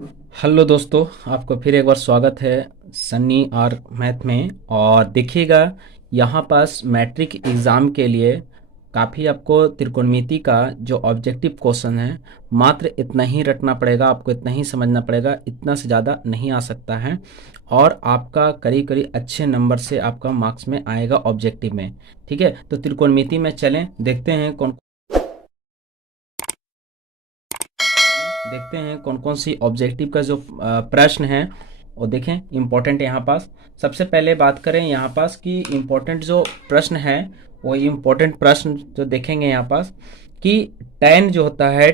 Hello दोस्तों, आपको फिर एक बार स्वागत है सन्नी और मैथ में। और देखिएगा, यहाँ पास मैट्रिक एग्ज़ाम के लिए काफ़ी आपको त्रिकोणमिति का जो ऑब्जेक्टिव क्वेश्चन है, मात्र इतना ही रटना पड़ेगा, आपको इतना ही समझना पड़ेगा, इतना से ज़्यादा नहीं आ सकता है। और आपका करीब करीब अच्छे नंबर से आपका मार्क्स में आएगा ऑब्जेक्टिव में। ठीक है, तो त्रिकोणमिति में चलें, देखते हैं कौन कौन सी ऑब्जेक्टिव का जो प्रश्न है वो देखें। इम्पोर्टेंट यहाँ पास सबसे पहले बात करें यहाँ पास कि इम्पोर्टेंट जो प्रश्न है, वो इम्पोर्टेंट प्रश्न जो देखेंगे यहाँ पास कि tan जो होता है,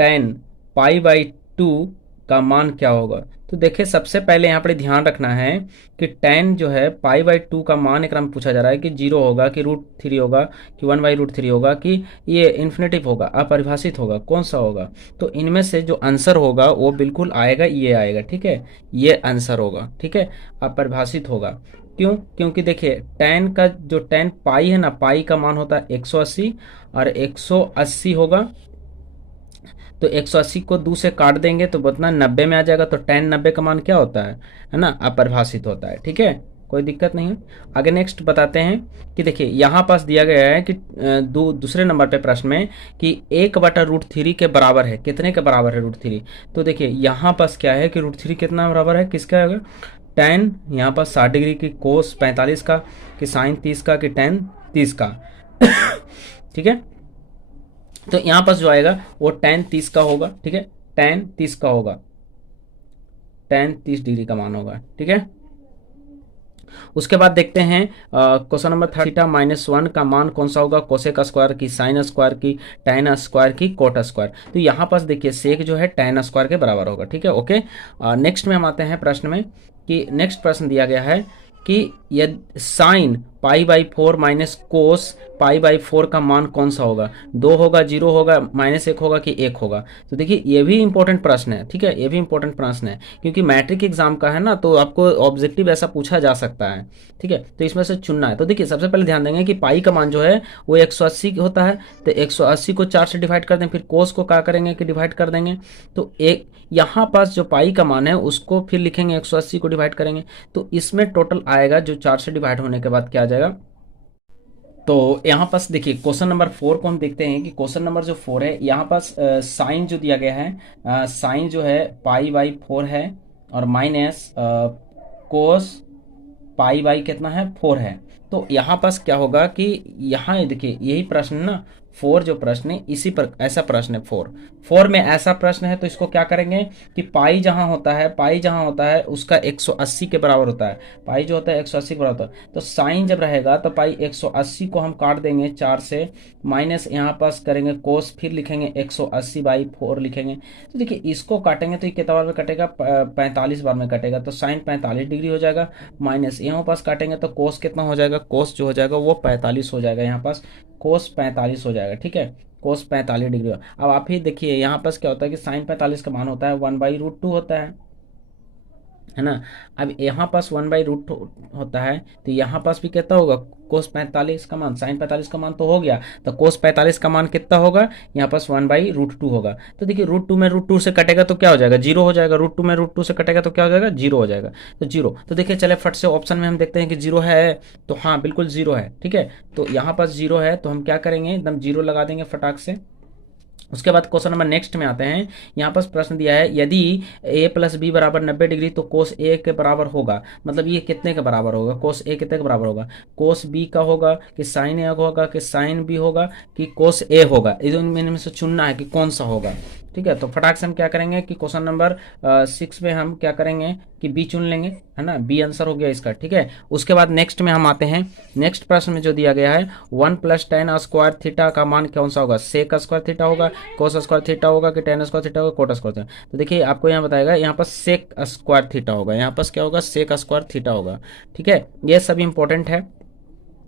tan पाई बाई टू का मान क्या होगा। तो देखिए, सबसे पहले यहाँ पर ध्यान रखना है कि tan जो है पाई बाई टू का मान एक में पूछा जा रहा है कि जीरो होगा कि रूट थ्री होगा कि वन बाई रूट थ्री होगा कि ये इन्फिनेटिव होगा, अपरिभाषित होगा, कौन सा होगा। तो इनमें से जो आंसर होगा वो बिल्कुल आएगा, ये आएगा। ठीक है, ये आंसर होगा। ठीक है, अपरिभाषित होगा। क्यों? क्योंकि देखिए, tan का जो tan पाई है ना, पाई का मान होता है 180 और 180 होगा। तो 180 को 2 से काट देंगे तो बतना 90 में आ जाएगा। तो tan 90 का मान क्या होता है ना, अपरिभाषित होता है। ठीक है, कोई दिक्कत नहीं है। आगे नेक्स्ट बताते हैं कि देखिए, यहाँ पास दिया गया है कि दूसरे नंबर पे प्रश्न में कि 1/√3 के बराबर है, कितने के बराबर है √3। तो देखिए यहाँ पास क्या है कि √3 कितना बराबर है, किसका होगा, tan यहाँ पास 60 डिग्री की, कोस 45 का, कि साइन 30 का, कि tan 30 का। ठीक है, तो यहाँ पास जो आएगा वो tan 30 का होगा। ठीक है, tan 30 का होगा, tan 30 डिग्री का मान होगा। ठीक है, उसके बाद देखते हैं क्वेश्चन नंबर थीटा -1 का मान कौन सा होगा, कोसेक स्क्वायर की, साइन स्क्वायर की, tan स्क्वायर की, कोट स्क्वायर। तो यहाँ पास देखिए सेक जो है tan स्क्वायर के बराबर होगा। ठीक है, ओके। नेक्स्ट में हम आते हैं प्रश्न में कि नेक्स्ट प्रश्न दिया गया है कि यदि sine pi by four minus cos pi by four का मान कौन सा होगा, 2 होगा, 0 होगा, -1 होगा कि 1 होगा। तो देखिए ये भी इंपॉर्टेंट प्रश्न है। ठीक है, ये भी इंपॉर्टेंट प्रश्न है क्योंकि मैट्रिक एग्जाम का है ना, तो आपको ऑब्जेक्टिव ऐसा पूछा जा सकता है। ठीक है, तो इसमें से चुनना है। तो देखिए सबसे पहले ध्यान देंगे कि पाई का मान जो है वो 180 होता है। तो 180 को 4 से डिवाइड कर दें, फिर कोस को क्या करेंगे कि डिवाइड कर देंगे। तो एक यहाँ पास जो पाई का मान है उसको फिर लिखेंगे, 180 को डिवाइड करेंगे। तो इसमें टोटल आएगा जो 4 से डिवाइड होने के बाद क्या आ जाएगा। तो यहाँ पास देखिए क्वेश्चन नंबर 4 को हम देखते हैं कि क्वेश्चन नंबर जो 4 है, यहाँ पास साइन जो दिया गया है, साइन जो है पाई बाई 4 है और माइनस कोस पाई बाई कितना है, 4 है। तो यहाँ पास क्या होगा कि यहाँ देखिए यही प्रश्न ना, 4 जो प्रश्न है इसी पर ऐसा प्रश्न है। 4 में ऐसा प्रश्न है तो इसको क्या करेंगे कि पाई जहाँ होता है, पाई जहाँ होता है उसका 180 के बराबर होता है। पाई जो होता है 180 के बराबर होता है। तो साइन जब रहेगा तो पाई 180 को हम काट देंगे 4 से, माइनस यहाँ पास करेंगे कोस, फिर लिखेंगे 180/4 लिखेंगे। तो देखिए इसको काटेंगे तो ये कितना बार में कटेगा, 45 बार में कटेगा। तो साइन 45 डिग्री हो जाएगा, माइनस यहाँ पास काटेंगे तो कोस कितना हो जाएगा, कोस जो हो जाएगा वो 45 हो जाएगा। यहाँ पास कोस 45 हो जाएगा। ठीक है, कोस 45 डिग्री। अब आप ही देखिए यहाँ पास क्या होता है कि साइन 45 का मान होता है 1/√2 होता है ना। अब यहाँ पास 1/√2 होता है तो यहाँ पास भी कितना होगा, कोस 45 का मान, साइन 45 का मान तो हो गया। तो कोस 45 का मान कितना होगा, यहाँ पास 1/√2 होगा। तो देखिए √2 में √2 से कटेगा तो क्या हो जाएगा, 0 हो जाएगा। √2 में √2 से कटेगा तो क्या हो जाएगा, 0 हो जाएगा। तो 0, तो देखिए चले फट से ऑप्शन में हम देखते हैं कि 0 है। तो हाँ बिल्कुल 0 है। ठीक है, तो यहाँ पास 0 है तो हम क्या करेंगे, एकदम 0 लगा देंगे फटाक से। उसके बाद क्वेश्चन नंबर नेक्स्ट में आते हैं। यहाँ पर प्रश्न दिया है यदि a प्लस बी बराबर 90 डिग्री तो कोस ए के बराबर होगा। मतलब ये कितने के बराबर होगा, कोस ए कितने के बराबर होगा, कोस बी का होगा कि साइन ए होगा कि साइन बी होगा कि कोस ए होगा। इनमें से चुनना है कि कौन सा होगा। ठीक है, तो फटाक से हम क्या करेंगे कि क्वेश्चन नंबर 6 में हम क्या करेंगे कि बी चुन लेंगे, है ना। बी आंसर हो गया इसका। ठीक है, उसके बाद नेक्स्ट में हम आते हैं। नेक्स्ट प्रश्न में जो दिया गया है 1 + tan स्क्वायर थीटा का मान कौन सा होगा, सेक स्क्वायर थीटा होगा, कोस स्क्वायर थीटा होगा कि tan स्क्वायर थीटा होगा, कोट स्क्वायर थीटा। तो देखिए आपको यहाँ बताएगा, यहाँ पर सेक स्क्वायर थीटा होगा, यहाँ पर क्या होगा, सेक स्क्वायर थीटा होगा। ठीक है, ये सब इंपॉर्टेंट है।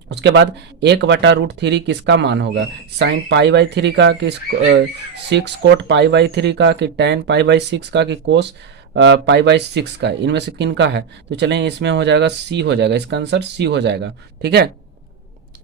उसके बाद 1/√3 किसका मान होगा, साइन पाई/3 का कि 6 कोट पाई/3 का कि tan पाई/6 का कि कोस पाई/6 का। इनमें से किन का है। तो चलें इसमें हो जाएगा सी, हो जाएगा इसका आंसर सी हो जाएगा। ठीक है,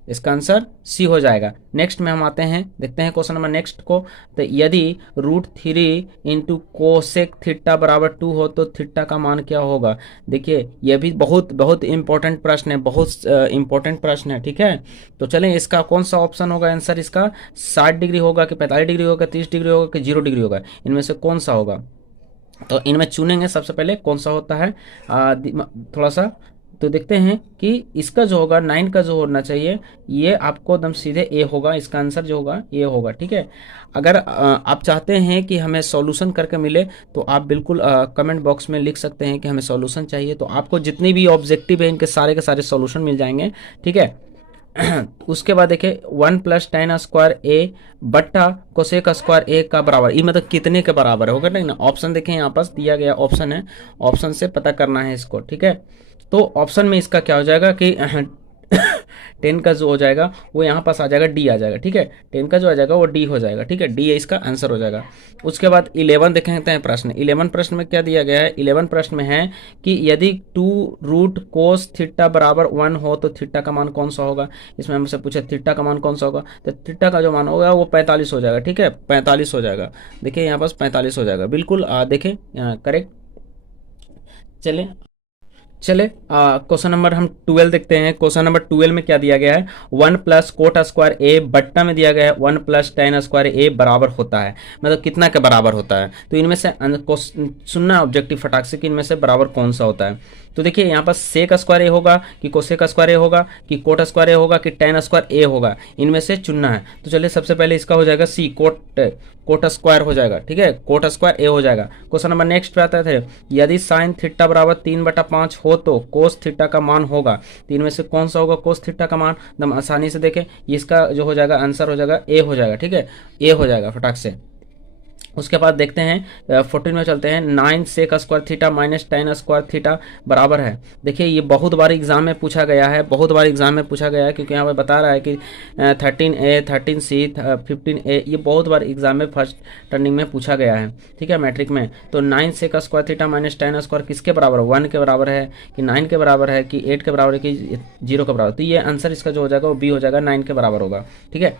इसका आंसर सी हो जाएगा। नेक्स्ट में हम आते हैं, देखते हैं क्वेश्चन नंबर नेक्स्ट को। तो यदि √3 इंटू कोसेक थीटा बराबर 2 हो तो थीटा का मान क्या होगा। देखिए यह भी बहुत बहुत इंपॉर्टेंट प्रश्न है, बहुत इंपॉर्टेंट प्रश्न है, ठीक है। तो चलें, इसका कौन सा ऑप्शन होगा आंसर इसका, 60 डिग्री होगा कि 45 डिग्री होगा, 30 डिग्री होगा कि 0 डिग्री होगा, इनमें से कौन सा होगा। तो इनमें चुनेंगे सबसे पहले कौन सा होता है, थोड़ा सा तो देखते हैं कि इसका जो होगा 9 का जो होना चाहिए ये आपको एकदम सीधे ए होगा, इसका आंसर जो होगा ए होगा, ठीक है। अगर आप चाहते हैं कि हमें सॉल्यूशन करके मिले तो आप बिल्कुल कमेंट बॉक्स में लिख सकते हैं कि हमें सॉल्यूशन चाहिए, तो आपको जितनी भी ऑब्जेक्टिव है इनके सारे के सारे सॉल्यूशन मिल जाएंगे, ठीक है। उसके बाद देखिए 1 + tan स्क्वायर ए बट्टा कोसेक स्क्वायर ए का बराबर, ये मतलब कितने के बराबर होगा नहीं ना। ऑप्शन देखें यहाँ पास दिया गया ऑप्शन है, ऑप्शन से पता करना है इसको, ठीक है। तो ऑप्शन में इसका क्या हो जाएगा कि 10 का जो हो जाएगा वो यहाँ पास आ जाएगा, डी आ जाएगा, ठीक है। 10 का जो आ जाएगा वो डी हो जाएगा, ठीक है, डी इसका आंसर हो जाएगा। उसके बाद 11 देखेंगे हैं प्रश्न, 11 प्रश्न में क्या दिया गया है, 11 प्रश्न में है कि यदि 2√cos थीटा बराबर 1 हो तो थीटा का मान कौन सा होगा। इसमें हमसे पूछे थीटा का मान कौन सा होगा, तो थीटा का जो मान होगा वो 45 हो जाएगा, ठीक है, 45 हो जाएगा। देखिए यहाँ पास 45 हो जाएगा, बिल्कुल देखिए करेक्ट। चले क्वेश्चन नंबर हम 12 देखते हैं। क्वेश्चन नंबर 12 में क्या दिया गया है, 1 + कोट स्क्वायर ए बट्टा में दिया गया है 1 + tan स्क्वायर ए बराबर होता है, मतलब कितना के बराबर होता है। तो इनमें से सुनना ऑब्जेक्टिव फटाक से कि इनमें से बराबर कौन सा होता है। तो देखिए यहाँ पर सेक स्क्वायर ए होगा कि कोसेक स्क्वायर ए होगा कि कोट स्क्वायर ए होगा कि tan स्क्वायर ए होगा, इनमें से चुनना है। तो चलिए सबसे पहले इसका हो जाएगा सी, कोट स्क्वायर हो जाएगा, ठीक है, कोट स्क्वायर ए हो जाएगा। क्वेश्चन नंबर नेक्स्ट पे आता है, यदि साइन थीटा बराबर 3/5 हो तो कोस थीटा का मान होगा। तो इनमें से कौन सा होगा कोस थीटा का मान, एकदम आसानी से देखें, इसका जो हो जाएगा आंसर हो जाएगा ए हो जाएगा, ठीक है, ए हो जाएगा फटाक से। उसके बाद देखते हैं 14 में चलते हैं, 9 sec square theta minus tan square theta बराबर है। देखिए ये बहुत बार एग्जाम में पूछा गया है, बहुत बार एग्जाम में पूछा गया है, क्योंकि यहाँ पर बता रहा है कि 13A 13C 15A, ये बहुत बार एग्जाम में फर्स्ट टर्निंग में पूछा गया है, ठीक है, मैट्रिक में। तो 9 sec square theta minus tan square किसके बराबर है, 1 के बराबर है कि 9 के बराबर है कि 8 के बराबर है कि 0 के बराबर। तो ये आंसर इसका जो हो जाएगा वो बी हो जाएगा, 9 के बराबर होगा, ठीक है,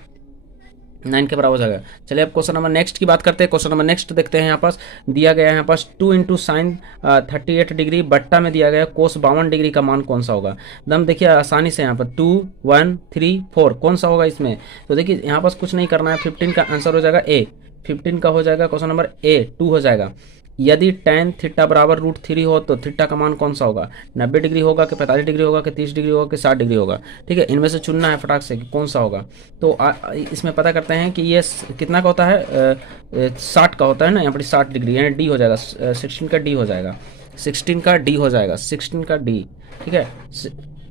9 के बराबर हो जाएगा। चलिए अब क्वेश्चन नंबर नेक्स्ट की बात करते हैं। क्वेश्चन नंबर नेक्स्ट देखते हैं, यहाँ पास दिया गया है, यहाँ पास 2 × sin 38 डिग्री बट्टा में दिया गया कोस 52 डिग्री का मान कौन सा होगा। दम देखिए आसानी से यहाँ पर 2 1 3 4 कौन सा होगा इसमें। तो देखिए यहाँ पास कुछ नहीं करना है, 15 का आंसर हो जाएगा ए, 15 का हो जाएगा क्वेश्चन नंबर ए 2 हो जाएगा। यदि tan थीटा बराबर √3 हो तो थीटा का मान कौन सा होगा, 90 डिग्री होगा कि 45 डिग्री होगा कि 30 डिग्री होगा कि 60 डिग्री होगा, ठीक है, इनमें से चुनना है फटाक से कि कौन सा होगा। तो इसमें पता करते हैं कि ये कितना का होता है, 60 का होता है ना, यहाँ पर 60 डिग्री यानी डी हो जाएगा, 16 का डी हो जाएगा, 16 का डी हो जाएगा, 16 का डी, ठीक है।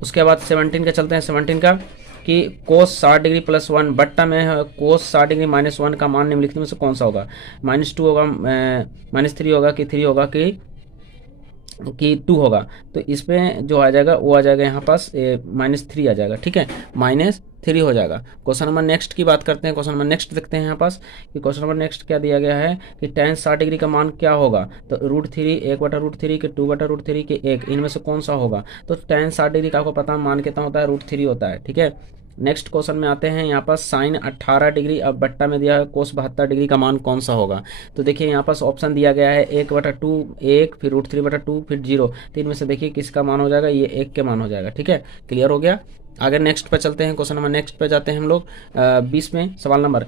उसके बाद 17 का चलते हैं, 17 का कि कोस 60 डिग्री + 1 बट्टा में कोस 60 डिग्री -1 का मान निम्नलिखित में से कौन सा होगा। -2 होगा, -3 होगा कि 3 होगा कि 2 होगा। तो इसमें जो आ जाएगा वो आ जाएगा यहाँ पास -3 आ जाएगा, ठीक है, -3 हो जाएगा। क्वेश्चन नंबर नेक्स्ट की बात करते हैं। क्वेश्चन नंबर नेक्स्ट देखते हैं यहाँ पास कि क्वेश्चन नंबर नेक्स्ट क्या दिया गया है कि tan 60 डिग्री का मान क्या होगा। तो √3 1/√3 के 2/√3 के 1, इनमें से कौन सा होगा। तो tan 60 डिग्री का आपको पता मान कितना होता है, √3 होता है, ठीक है। नेक्स्ट क्वेश्चन में आते हैं, यहाँ पर साइन 18 डिग्री अब बट्टा में दिया है कोस 72 डिग्री का मान कौन सा होगा। तो देखिए यहाँ पास ऑप्शन दिया गया है 1/2 1 फिर √3/2 फिर 0। तो इनमें से देखिए किसका मान हो जाएगा, ये 1 के मान हो जाएगा, ठीक है, क्लियर हो गया। आगे नेक्स्ट पे चलते हैं, क्वेश्चन नंबर नेक्स्ट पे जाते हैं हम लोग 20 में सवाल नंबर,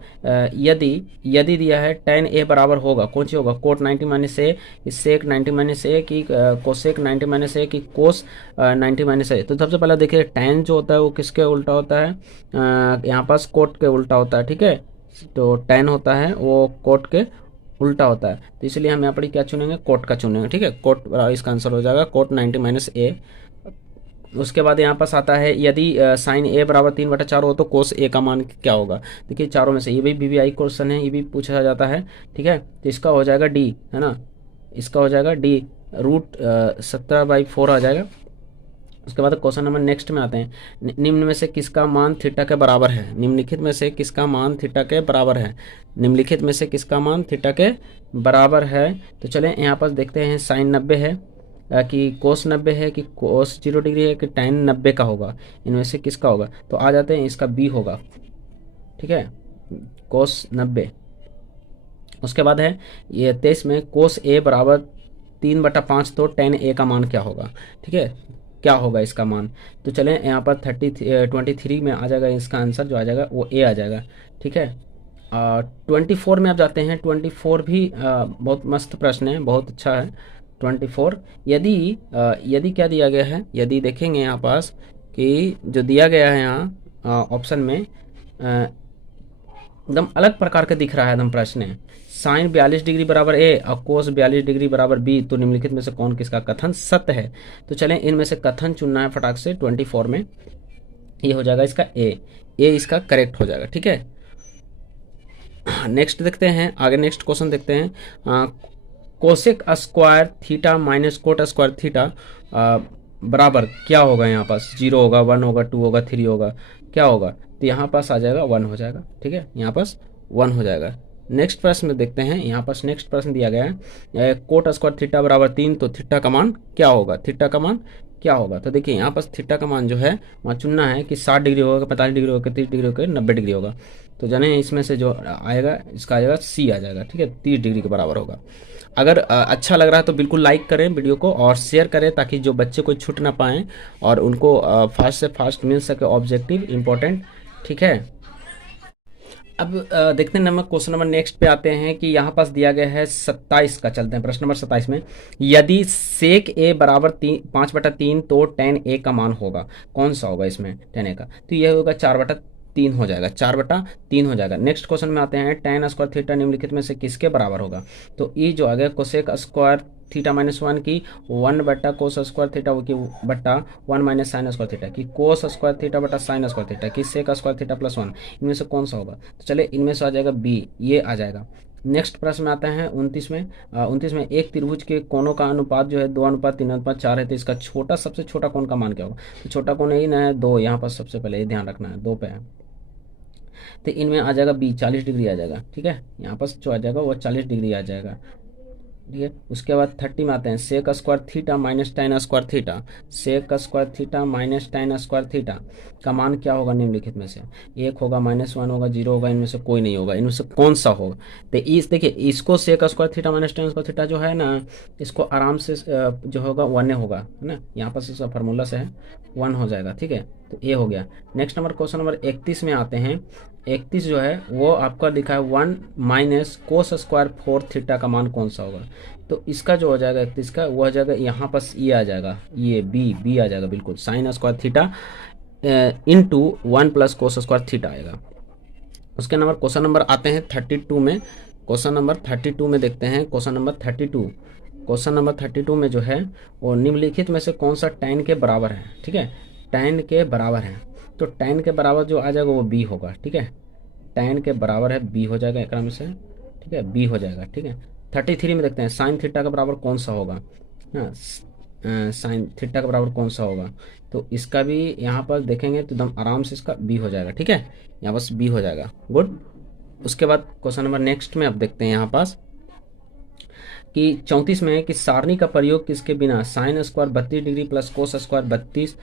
यदि दिया है tan a बराबर होगा कौन सी होगा, कोट 90 - a सेक 90 - a की कोसेक 90 - a की कोस 90 - a। तो सबसे पहले देखिए tan जो होता है वो किसके उल्टा होता है, यहाँ पास कोट के उल्टा होता है, ठीक है। तो tan होता है वो कोट के उल्टा होता है, तो इसलिए हम यहाँ पर क्या चुनेंगे, कोट का चुनेंगे, ठीक है, कोट इसका आंसर हो जाएगा कोट 90 - a। उसके बाद यहाँ पास आता है यदि साइन a बराबर 3/4 हो तो कोस a का मान क्या होगा। देखिए चारों में से ये भी VVI क्वेश्चन है, ये भी पूछा जाता है, ठीक है। तो इसका हो जाएगा डी, है ना, इसका हो जाएगा डी, √17/4 आ जाएगा। उसके बाद क्वेश्चन नंबर नेक्स्ट में आते हैं, निम्न में से किसका मान थीटा के बराबर है, निम्नलिखित में से किसका मान थीटा के बराबर है, निम्नलिखित में से किसका मान थीटा के बराबर है। तो चलें यहाँ पास देखते हैं साइन 90 है कि कोस 90 है कि कोस 0 डिग्री है कि tan 90 का होगा, इनमें से किसका होगा, तो आ जाते हैं इसका बी होगा, ठीक है, कोस 90। उसके बाद है ये 23 में कोस ए बराबर 3/5, तो tan ए का मान क्या होगा, ठीक है, क्या होगा इसका मान। तो चलें यहाँ पर 23 में आ जाएगा इसका आंसर, जो आ जाएगा वो ए आ जाएगा, ठीक है। 24 में आप जाते हैं, 24 भी बहुत मस्त प्रश्न है, बहुत अच्छा है। 24 यदि क्या दिया गया है, यदि देखेंगे यहाँ पास कि जो दिया गया है यहाँ ऑप्शन में एकदम अलग प्रकार का दिख रहा है एकदम प्रश्न है। साइन 42 डिग्री बराबर ए और कोस 42 डिग्री बराबर बी, तो निम्नलिखित में से कौन किसका कथन सत्य है। तो चलें इनमें से कथन चुनना है फटाक से। 24 में ये हो जाएगा इसका ए इसका करेक्ट हो जाएगा, ठीक है। नेक्स्ट देखते हैं आगे, नेक्स्ट क्वेश्चन देखते हैं। Cosec square theta minus cot square theta बराबर क्या होगा, यहाँ पास 0 होगा, 1 होगा, 2 होगा, 3 होगा, क्या होगा, तो यहाँ पास आ जाएगा 1 हो जाएगा, ठीक है, यहाँ पास 1 हो जाएगा। नेक्स्ट प्रश्न में देखते हैं, यहाँ पास नेक्स्ट प्रश्न दिया गया है कोट स्क्वायर थीटा बराबर 3, तो थीटा का मान क्या होगा, थीटा का मान क्या होगा। तो देखिए यहाँ पास थीटा का मान जो है वहाँ चुनना है कि 60 डिग्री होगा, 45 डिग्री होगा, 30 डिग्री होगा, 90 डिग्री होगा। तो जाने इसमें से जो आएगा इसका आ जाएगा सी आ जाएगा, ठीक है, 30 डिग्री के बराबर होगा। अगर अच्छा लग रहा है तो बिल्कुल लाइक करें वीडियो को और शेयर करें, ताकि जो बच्चे कोई छूट ना पाएँ और उनको फास्ट से फास्ट मिल सके ऑब्जेक्टिव इम्पोर्टेंट, ठीक है। अब देखते हैं नंबर क्वेश्चन नंबर नेक्स्ट पे आते हैं कि यहाँ पास दिया गया है 27 का, चलते हैं प्रश्न नंबर 27 में। यदि सेक ए बराबर 5/3 तो tan ए का मान होगा, कौन सा होगा इसमें tan ए का, तो यह होगा 4/3 हो जाएगा, 4/3 हो जाएगा। नेक्स्ट क्वेश्चन में आते हैं tan स्क्वायर थीटा निम्नलिखित में से किसके बराबर होगा, तो ई जो आ गया कोसेक स्क्वायर थीटा -1 की 1/कोस स्क्वायर थीटा की बट्टा 1 माइनस साइन स्क्वायर थीटा की कोस स्क्वायर थीटा बटा साइन स्क्वायर थीटा की सेक स्क्वायर थीटा +1, इनमें से कौन सा होगा। तो चले इनमें से आ जाएगा बी, ये आ जाएगा। नेक्स्ट प्रश्न में आता है 29 में। 29 में एक त्रिभुज के कोणों का अनुपात जो है 2:3:4 है, तो इसका सबसे छोटा कोण का मान क्या होगा। तो छोटा कोण यही ना है 2, यहाँ पर सबसे पहले ये ध्यान रखना है 2 पे है, तो इनमें आ जाएगा बी 40 डिग्री आ जाएगा, ठीक है, यहाँ पर जो आ जाएगा वो 40 डिग्री आ जाएगा, ठीक है। उसके बाद 30 में आते हैं sec square theta minus tan square theta, sec square theta minus tan square theta का मान क्या होगा निम्नलिखित में से, 1 होगा, -1 होगा, 0 होगा, इनमें से कोई नहीं होगा, इनमें से कौन सा होगा। तो इस देखिए इसको sec square theta minus tan square theta जो है ना, इसको आराम से जो होगा 1 होगा, है ना, यहाँ पर इसका फार्मूला से है 1 हो जाएगा, ठीक है, तो ये हो गया। नेक्स्ट नंबर क्वेश्चन नंबर 31 में आते हैं। 31 जो है वो आपका लिखा है 1 माइनस कोस स्क्वायर 4 थीटा का मान कौन सा होगा। तो इसका जो हो जाएगा 31 का वो आ जाएगा यहाँ पर ये आ जाएगा, ये बी आ जाएगा बिल्कुल, sine square theta into 1 plus cos square theta आएगा। उसके नंबर क्वेश्चन नंबर आते हैं 32 में। क्वेश्चन नंबर 32 में देखते हैं, क्वेश्चन नंबर 32 में जो है वो निम्नलिखित में से कौन सा tan के बराबर है, ठीक है, tan के बराबर है, तो tan के बराबर जो आ जाएगा वो बी होगा, ठीक है, tan के बराबर है बी हो जाएगा एक में से, ठीक है, बी हो जाएगा, ठीक है। 33 में देखते हैं साइन थीटा का बराबर कौन सा होगा, हाँ, साइन थीटा का बराबर कौन सा होगा, तो इसका भी यहाँ पर देखेंगे तो एकदम आराम से इसका बी हो जाएगा, ठीक है, यहाँ बस बी हो जाएगा, गुड। उसके बाद क्वेश्चन नंबर नेक्स्ट में आप देखते हैं यहाँ पास कि 34 में है कि सारणी का प्रयोग किसके बिना sine square 32 degree plus cos square 32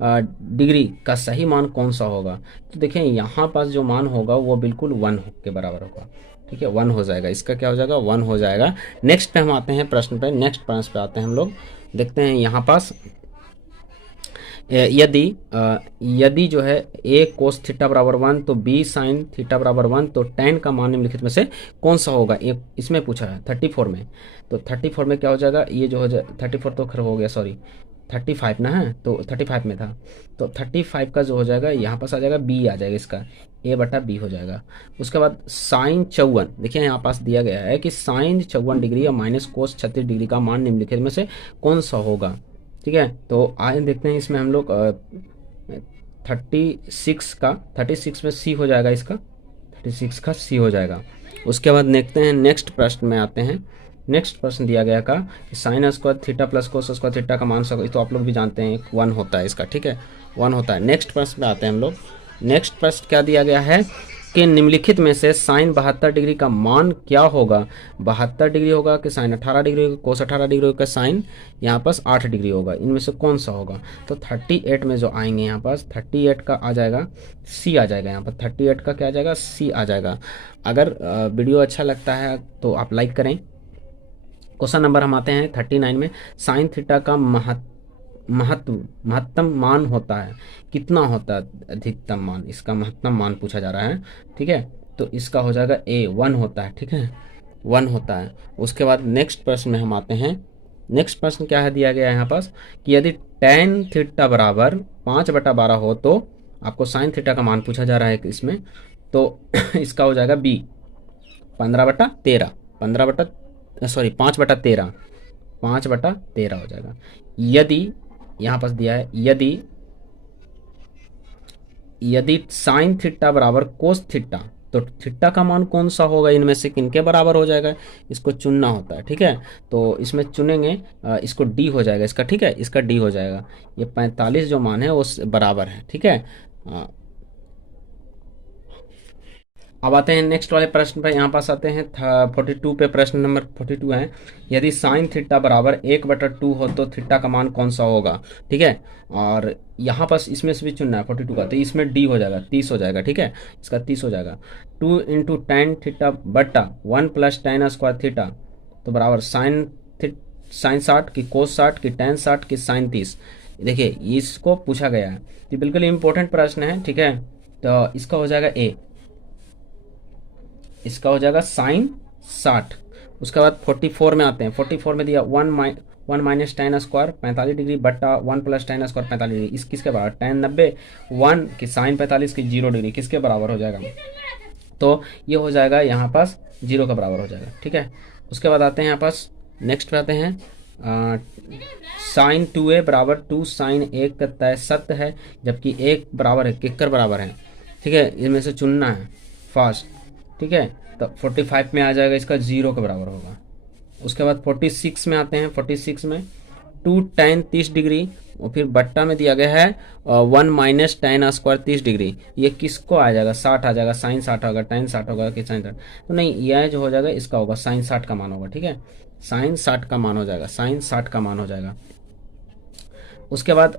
degree का सही मान कौन सा होगा। तो देखें यहाँ पास जो मान होगा वो बिल्कुल 1 के बराबर होगा, ठीक है, 1 हो जाएगा, इसका क्या हो जाएगा 1 हो जाएगा। नेक्स्ट पे हम आते हैं प्रश्न पे, नेक्स्ट प्रश्न पे आते हैं हम लोग, देखते हैं यहाँ पास यदि जो है a कोस थीटा बराबर 1 तो b साइन थीटा बराबर 1, तो tan का मान निम्नलिखित में से कौन सा होगा, एक इसमें पूछा है 34 में। तो 34 में क्या हो जाएगा, ये जो हो जाए 34 तो खैर हो गया, सॉरी 35 ना है, तो 35 में था, तो 35 का जो हो जाएगा यहाँ पास आ जाएगा b आ जाएगा, इसका a/b हो जाएगा। उसके बाद साइन 54, देखिए यहाँ पास दिया गया है कि साइन 54 डिग्री या माइनस कोस 36 डिग्री का मान निम्नलिखित में से कौन सा होगा, ठीक है। तो आगे देखते हैं इसमें हम लोग 36 में सी हो जाएगा, इसका 36 का सी हो जाएगा। उसके बाद देखते हैं नेक्स्ट प्रश्न में आते हैं। नेक्स्ट प्रश्न दिया गया का sine square theta plus cos square theta का मान तो आप लोग भी जानते हैं 1 होता है इसका, ठीक है, 1 होता है। नेक्स्ट प्रश्न पे आते हैं हम लोग। नेक्स्ट प्रश्न क्या दिया गया है के निम्नलिखित में से साइन 72 डिग्री का मान क्या होगा? 72 डिग्री होगा कि साइन 18 डिग्री होगा, कोस 18 डिग्री होगा, साइन यहाँ पास 8 डिग्री होगा, इनमें से कौन सा होगा? तो 38 में जो आएंगे यहाँ पास 38 का आ जाएगा सी आ जाएगा, यहाँ पर 38 का क्या आ जाएगा? सी आ जाएगा। अगर वीडियो अच्छा लगता है तो आप लाइक करें। क्वेश्चन नंबर हम आते हैं 39 में। साइन थीटा का महत्तम मान होता है, कितना होता है अधिकतम मान? इसका महत्तम मान पूछा जा रहा है, ठीक है। तो इसका हो जाएगा ए 1 होता है, ठीक है, 1 होता है। उसके बाद नेक्स्ट प्रश्न में हम आते हैं। नेक्स्ट प्रश्न क्या है दिया गया है यहाँ पास कि यदि tan थीटा बराबर 5/12 हो तो आपको साइन थीटा का मान पूछा जा रहा है इसमें, तो इसका हो जाएगा बी 15/13, 5/13 हो जाएगा। यदि यहाँ पास दिया है यदि साइन थीटा बराबर कोस थीटा, तो थीटा का मान कौन सा होगा? इनमें से किनके बराबर हो जाएगा? इसको चुनना होता है, ठीक है। तो इसमें चुनेंगे, इसको डी हो जाएगा इसका, ठीक है, इसका डी हो जाएगा। ये 45 जो मान है वो बराबर है, ठीक है। अब आते हैं नेक्स्ट वाले प्रश्न पे। यहाँ पास आते हैं 42 पे, प्रश्न नंबर 42 है। यदि साइन थीटा बराबर 1/2 हो तो थीटा का मान कौन सा होगा? ठीक है, और यहाँ पास इसमें से भी चुनना है 42 का, तो इसमें डी हो जाएगा, 30 हो जाएगा, ठीक है, इसका 30 हो जाएगा। 2 × tan थीटा बटा 1 + tan स्क्वायर थीटा, तो बराबर साइन 60 की कोस 60 की tan 60 की साइन 30। देखिए इसको पूछा गया है, ये बिल्कुल इंपॉर्टेंट प्रश्न है, ठीक है। तो इसका हो जाएगा ए, इसका हो जाएगा साइन 60। उसके बाद 44 में आते हैं। 44 में दिया 1 - tan स्क्वायर 45 डिग्री बटा 1 + tan स्क्वायर 45 डिग्री, इस किसके बराबर? tan 90 1 की साइन 45 की 0 डिग्री, किसके बराबर हो जाएगा? तो ये हो जाएगा यहाँ पास 0 का बराबर हो जाएगा, ठीक है। उसके बाद आते हैं यहाँ पास नेक्स्ट पे आते हैं। साइन 2a बराबर 2 साइन 1 का तय सत्य है, जबकि 1 बराबर है किक्कर बराबर है, ठीक है, इनमें से चुनना है फास्ट, ठीक है। तो 45 में आ जाएगा, इसका 0 के बराबर होगा। उसके बाद 46 में आते हैं। 46 में 2 tan 30 डिग्री और फिर बट्टा में दिया गया है 1 - tan स्क्वायर 30 डिग्री, ये किसको आ जाएगा? 60 आ जाएगा, साइन 60 होगा, tan 60 होगा कि साइन 60? तो नहीं, यह जो हो जाएगा इसका होगा, साइन 60 का मान होगा, ठीक है, साइन 60 का मान हो जाएगा, साइन 60 का मान हो जाएगा। उसके बाद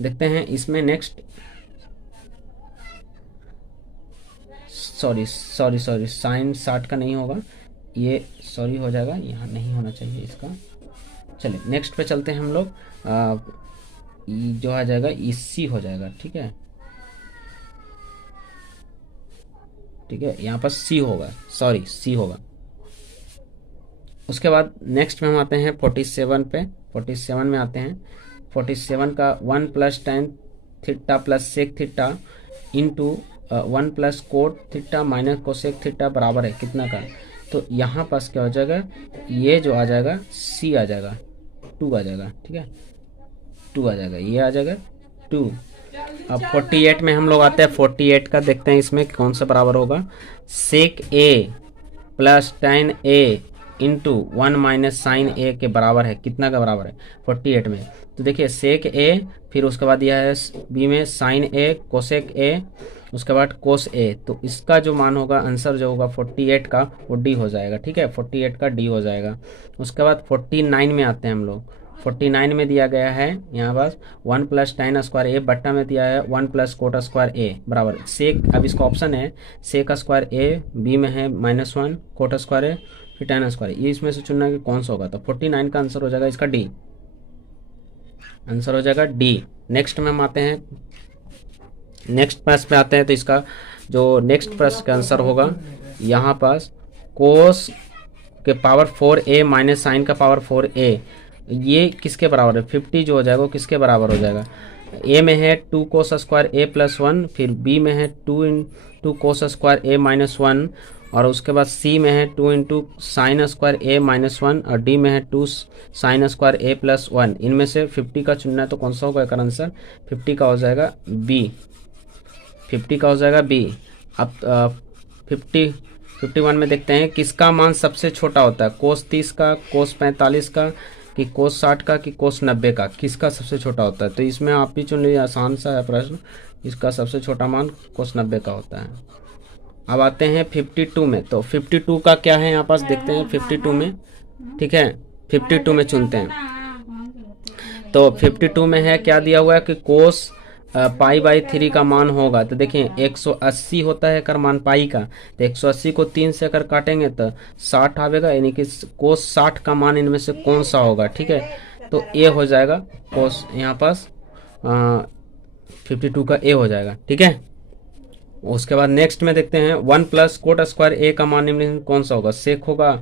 देखते हैं इसमें नेक्स्ट, सॉरी साइन 60 का नहीं होगा, ये सॉरी हो जाएगा, यहाँ नहीं होना चाहिए इसका। चलिए नेक्स्ट पे चलते हैं हम लोग। जो आ जाएगा इसी हो जाएगा, ठीक है, ठीक है, यहाँ पर सी होगा, सॉरी सी होगा। उसके बाद नेक्स्ट में हम आते हैं 47 पे। 47 में आते हैं। 47 का 1 + tan theta plus sec theta into 1 + cot theta minus cosec theta बराबर है कितना का? तो यहाँ पास क्या हो जाएगा? ये जो आ जाएगा सी आ जाएगा, 2 आ जाएगा, ठीक है, 2 आ जाएगा, ये आ जाएगा 2। अब 48 में हम लोग आते हैं। 48 का देखते हैं इसमें कौन सा बराबर होगा। सेक ए प्लस tan ए इंटू 1 - साइन ए के बराबर है कितना का बराबर है 48 में? तो देखिए सेक ए, फिर उसके बाद यह है बी में साइन ए कोसेक ए, उसके बाद कोस ए, तो इसका जो मान होगा आंसर जो होगा 48 का वो डी हो जाएगा, ठीक है, 48 का डी हो जाएगा। उसके बाद 49 में आते हैं हम लोग। 49 में दिया गया है यहाँ पास 1 + tan स्क्वायर ए बट्टा में दिया है 1 + कोट स्क्वायर ए बराबर सेक, अब इसका ऑप्शन है सेक स्क्वायर ए, बी में है -1 कोट स्क्वायर ए फिर tan स्क्वायर, ये इसमें से चुनना कि कौन सा होगा। तो 49 का आंसर हो जाएगा इसका डी, आंसर हो जाएगा डी। नेक्स्ट में हम आते हैं, नेक्स्ट प्रश्न पे आते हैं। तो इसका जो नेक्स्ट प्रश्न का आंसर होगा यहाँ पास कोस के पावर 4a माइनस साइन का पावर 4a, ये किसके बराबर है? 50 जो हो जाएगा वो किसके बराबर हो जाएगा? ए में है 2 कोस स्क्वायर a + 1, फिर बी में है 2 × कोस स्क्वायर a - 1, और उसके बाद सी में है 2 × साइन स्क्वायर a - 1, और डी में है 2 साइन स्क्वायर a + 1। इनमें से 50 का चुनना है, तो कौन सा होगा इसका आंसर? 50 का हो जाएगा बी, 50 का हो जाएगा बी। अब 51 में देखते हैं किसका मान सबसे छोटा होता है? कोस 30 का, कोस 45 का, कि कोस 60 का, कि कोस 90 का, किसका सबसे छोटा होता है? तो इसमें आप भी चुन लीजिए, आसान सा है प्रश्न। इसका सबसे छोटा मान कोस 90 का होता है। अब आते हैं 52 में। तो 52 का क्या है यहाँ पास देखते हैं 52 में, ठीक है 52 में चुनते हैं। तो 52 में है क्या दिया हुआ है कि कोस पाई बाई 3 का मान होगा। तो देखिए 180 होता है अगर मान पाई का, तो 180 को 3 से अगर काटेंगे तो 60 आवेगा, यानी कि कोस 60 का मान इनमें से कौन सा होगा, ठीक है। तो ए हो जाएगा कोस, यहाँ पास 52 का ए हो जाएगा, ठीक है। उसके बाद नेक्स्ट में देखते हैं 1 प्लस कोट स्क्वायर ए का मान निम्नलिखित में कौन सा होगा, सेक होगा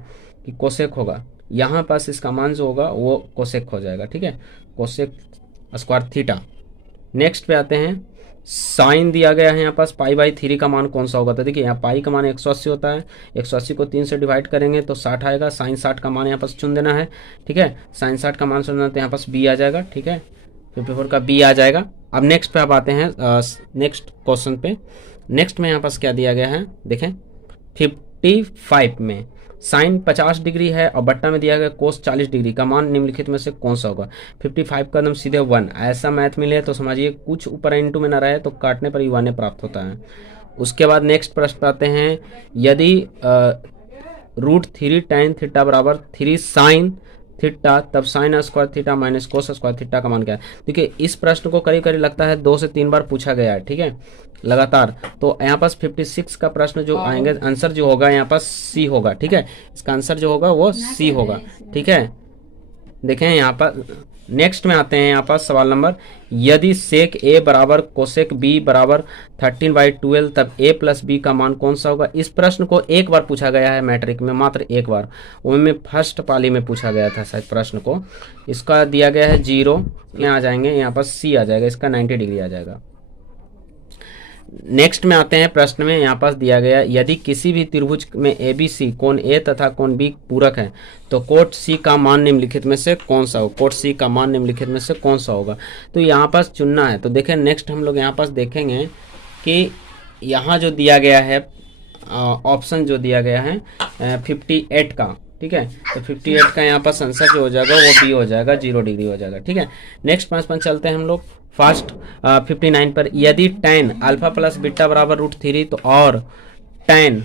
कि कोसेक होगा। यहाँ पास इसका मान जो होगा वो कोसेक हो जाएगा, ठीक है, कोसेक स्क्वायर थीटा। नेक्स्ट पे आते हैं, साइन दिया गया है यहाँ पास पाई बाई 3 का मान कौन सा होगा। तो देखिए यहाँ पाई का मान 180 होता है, 180 को 3 से डिवाइड करेंगे तो 60 आएगा। साइन 60 का मान यहाँ पास चुन देना है, ठीक है, साइन 60 का मान चुनना, तो यहाँ पास बी आ जाएगा, ठीक है, 54 का बी आ जाएगा। अब नेक्स्ट पे आप आते हैं नेक्स्ट क्वेश्चन पे। नेक्स्ट में यहाँ पास क्या दिया गया है देखें, 55 में साइन 50 डिग्री है और बट्टा में दिया गया कोस 40 डिग्री का मान निम्नलिखित में से कौन सा होगा। 55 का एकदम सीधे 1, ऐसा मैथ मिले तो समझिए कुछ ऊपर इंटू में ना रहे तो काटने पर ही 1 प्राप्त होता है। उसके बाद नेक्स्ट प्रश्न पे आते हैं, यदि √3 tan थीटा बराबर 3 साइन थीटा, तब sine square theta minus cos square theta का मान क्या है। देखिए इस प्रश्न को करीब करीब लगता है 2 से 3 बार पूछा गया है, ठीक है, लगातार। तो यहाँ पास 56 का प्रश्न जो आएंगे, आंसर जो होगा यहाँ पास सी होगा, ठीक है, इसका आंसर जो होगा वो सी होगा, ठीक है। देखें यहाँ पर नेक्स्ट में आते हैं, यहाँ पास सवाल नंबर, यदि सेक ए बराबर कोसेक बी बराबर 13/12, तब ए प्लस बी का मान कौन सा होगा। इस प्रश्न को एक बार पूछा गया है मैट्रिक में, मात्र एक बार, उनमें फर्स्ट पाली में पूछा गया था शायद प्रश्न को। इसका दिया गया है 0, यहाँ आ जाएंगे, यहाँ पास सी आ जाएगा, इसका 90 डिग्री आ जाएगा। नेक्स्ट में आते हैं प्रश्न में, यहाँ पास दिया गया, यदि किसी भी त्रिभुज में ए बी सी कोण ए तथा कोण बी पूरक है तो कोट सी का मान निम्नलिखित में से कौन सा होगा। कोट सी का मान निम्नलिखित में से कौन सा होगा, तो यहाँ पास चुनना है। तो देखें नेक्स्ट हम लोग यहाँ पास देखेंगे कि यहाँ जो दिया गया है ऑप्शन जो दिया गया है 58 का, ठीक है, तो 58 का यहाँ पास आंसर जो हो जाएगा वो बी हो जाएगा, 0 डिग्री हो जाएगा, ठीक है। नेक्स्ट 5 चलते हैं हम लोग फास्ट 59 पर, यदि tan अल्फा प्लस बीटा बराबर √3 तो और tan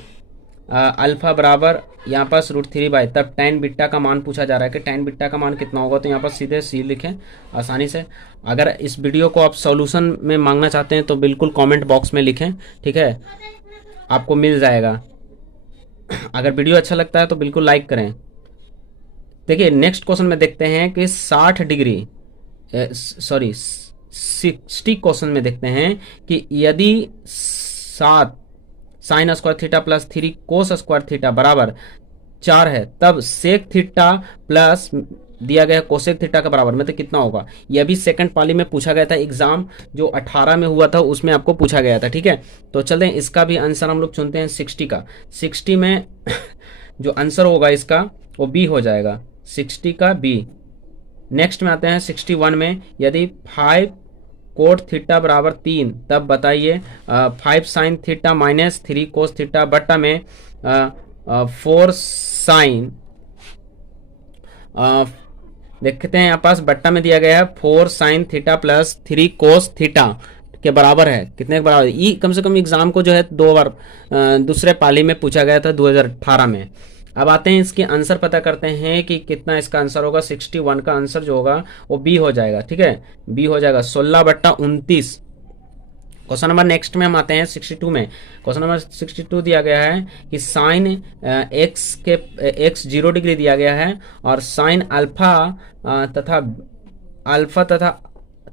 अल्फा बराबर यहाँ पास √3/, तब tan बीटा का मान पूछा जा रहा है कि tan बीटा का मान कितना होगा। तो यहाँ पर सीधे सी लिखें आसानी से। अगर इस वीडियो को आप सॉल्यूशन में मांगना चाहते हैं तो बिल्कुल कमेंट बॉक्स में लिखें, ठीक है, आपको मिल जाएगा। अगर वीडियो अच्छा लगता है तो बिल्कुल लाइक करें। देखिए नेक्स्ट क्वेश्चन में देखते हैं कि 60 डिग्री 60 क्वेश्चन में देखते हैं कि यदि 7 sine square theta plus 3 cos square theta बराबर 4 है, तब सेक थीटा प्लस दिया गया कोसेक थीटा का बराबर में तो कितना होगा। यह भी सेकंड पाली में पूछा गया था, एग्जाम जो 18 में हुआ था उसमें आपको पूछा गया था, ठीक है। तो चलते हैं, इसका भी आंसर हम लोग चुनते हैं 60 का। 60 में जो आंसर होगा इसका वो बी हो जाएगा, 60 का बी। नेक्स्ट में आते हैं 61 में, यदि 5 कोट थीटा बराबर 3, तब बताइए 5 sine theta minus 3 cos theta बट्टा में 4 साइन, देखते हैं यहाँ पास बट्टा में दिया गया है 4 sine theta plus 3 cos theta के बराबर है, कितने के बराबर। ये कम से कम एग्जाम को जो है 2 बार दूसरे पाली में पूछा गया था 2018 में। अब आते हैं इसके आंसर पता करते हैं कि कितना इसका आंसर होगा। 61 का आंसर जो होगा वो बी हो जाएगा, ठीक है, बी हो जाएगा 16/29। क्वेश्चन नंबर नेक्स्ट में हम आते हैं 62 में। क्वेश्चन नंबर 62 दिया गया है कि साइन एक्स 0 डिग्री दिया गया है और साइन अल्फा तथा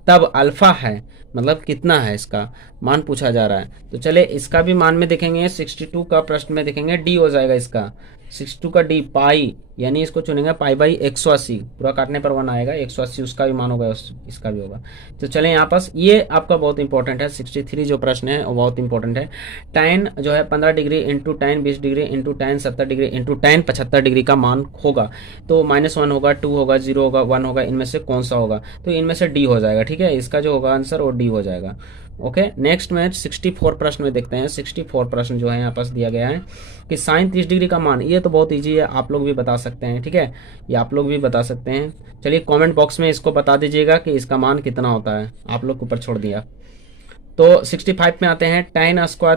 तब अल्फा है, मतलब कितना है इसका मान पूछा जा रहा है। तो चले इसका भी मान में देखेंगे, 62 का प्रश्न में देखेंगे, डी हो जाएगा इसका, 62 का डी पाई, यानी इसको चुनेंगे पाई बाई 180, पूरा काटने पर 1 आएगा, 180 उसका भी मान होगा, इसका भी होगा। तो चले यहाँ पास ये आपका बहुत इंपॉर्टेंट है, 63 जो प्रश्न है वो बहुत इंपॉर्टेंट है। tan जो है 15 degree into tan 20 degree into tan 70 degree into tan 75 degree का मान होगा। तो -1 होगा, 2 होगा, 0 होगा, 1 होगा, इनमें से कौन सा होगा। तो इनमें से डी हो जाएगा, ठीक है, इसका जो होगा आंसर वो डी हो जाएगा। ओके, नेक्स्ट में 64 प्रश्न में देखते हैं। 64 प्रश्न जो है यहाँ पास दिया गया है कि साइन 30 डिग्री का मान, ये तो बहुत इजी है, आप लोग भी बता सकते हैं, ठीक है, ये आप लोग भी बता सकते हैं। चलिए कमेंट बॉक्स में इसको बता दीजिएगा कि इसका मान कितना होता है, आप लोग के ऊपर छोड़ दिया। तो 65 में आते हैं, tan स्क्वायर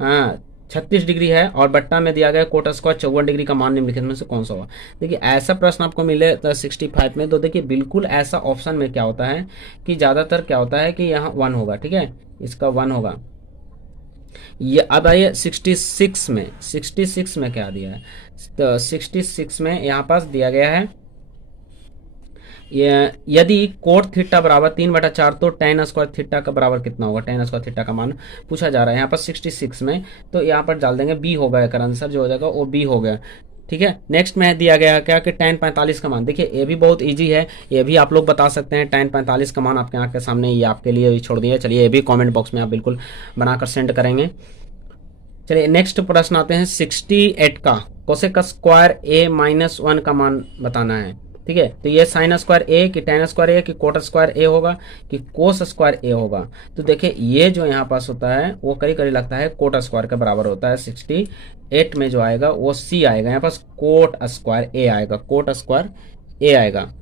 हाँ 36 डिग्री है और बट्टा में दिया गया कोट स्क्वायर 54 डिग्री का मान निम्नलिखित में से कौन सा होगा। देखिए ऐसा प्रश्न आपको मिले 65 में, तो देखिए बिल्कुल ऐसा ऑप्शन में क्या होता है कि ज़्यादातर क्या होता है कि यहाँ 1 होगा, ठीक है, इसका 1 होगा। ये अब आइए 66 में क्या दिया है, तो 66 में यहाँ पास दिया गया है यदि कोट थीटा बराबर 3/4 तो टेन स्क्वायर थीटा का बराबर कितना होगा, टेन स्क्वायर थीटा का मान पूछा जा रहा है यहाँ पर 66 में। तो यहाँ पर डाल देंगे बी होगा, एक आंसर जो हो जाएगा वो बी हो गया, ठीक है। नेक्स्ट में दिया गया क्या कि tan 45 का मान, देखिए ये भी बहुत इजी है, ये भी आप लोग बता सकते हैं। tan 45 का मान आपके आँख के सामने ये आपके लिए भी छोड़ दिया, चलिए ये भी कमेंट बॉक्स में आप बिल्कुल बनाकर सेंड करेंगे। चलिए नेक्स्ट प्रश्न आते हैं 68 का, कोसेक स्क्वायर a-1 का मान बताना है, ठीक है। तो ये साइन स्क्वायर ए कि टेन स्क्वायर ए कि कोट स्क्वायर ए होगा कि कोस स्क्वायर ए होगा। तो देखिए ये जो यहाँ पास होता है वो करीब करीब लगता है कोट स्क्वायर के बराबर होता है। 68 में जो आएगा वो सी आएगा, यहाँ पास कोट स्क्वायर ए आएगा, कोट स्क्वायर ए आएगा।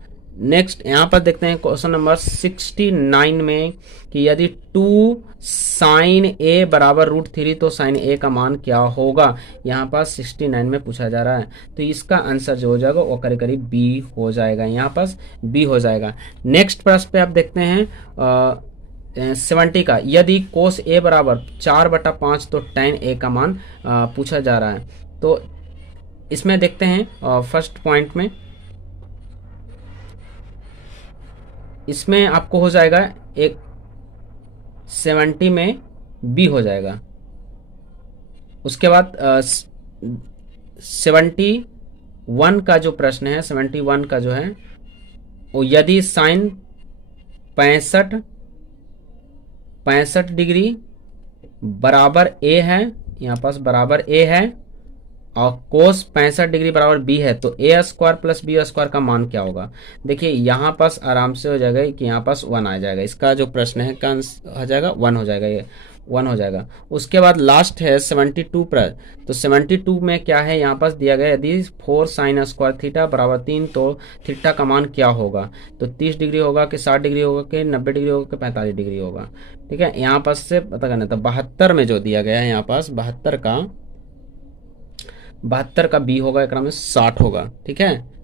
नेक्स्ट यहाँ पर देखते हैं क्वेश्चन नंबर 69 में कि यदि 2 साइन ए बराबर √3 तो साइन ए का मान क्या होगा, यहाँ पास 69 में पूछा जा रहा है। तो इसका आंसर जो हो जाएगा वो करीब करीब बी हो जाएगा, यहाँ पास बी हो जाएगा। नेक्स्ट प्रश्न पे आप देखते हैं 70 का, यदि कोस ए बराबर 4/5 तो tan ए का मान पूछा जा रहा है। तो इसमें देखते हैं फर्स्ट पॉइंट में, इसमें आपको हो जाएगा एक 70 में बी हो जाएगा। उसके बाद 71 का जो प्रश्न है, 71 का जो है वो यदि साइन 65 डिग्री बराबर ए है, यहाँ पास बराबर ए है और कोस 65 डिग्री बराबर बी है तो ए स्क्वायर प्लस बी स्क्वायर का मान क्या होगा। देखिए यहाँ पास आराम से हो जाएगा कि यहाँ पास 1 आ जाएगा, इसका जो प्रश्न है का हो जाएगा 1 हो जाएगा, ये 1 हो जाएगा। उसके बाद लास्ट है 72 पर, तो 72 में क्या है, यहाँ पास दिया गया यदि 4 साइन स्क्वायर थीटा बराबर 3 तो थीटा का मान क्या होगा। तो 30 डिग्री होगा कि 60 डिग्री होगा कि 90 डिग्री होगा कि 45 डिग्री होगा, ठीक है। यहाँ पास से पता करना था 72 में जो दिया गया है, यहाँ पास 72 का बी होगा, एक में 60 होगा, ठीक है।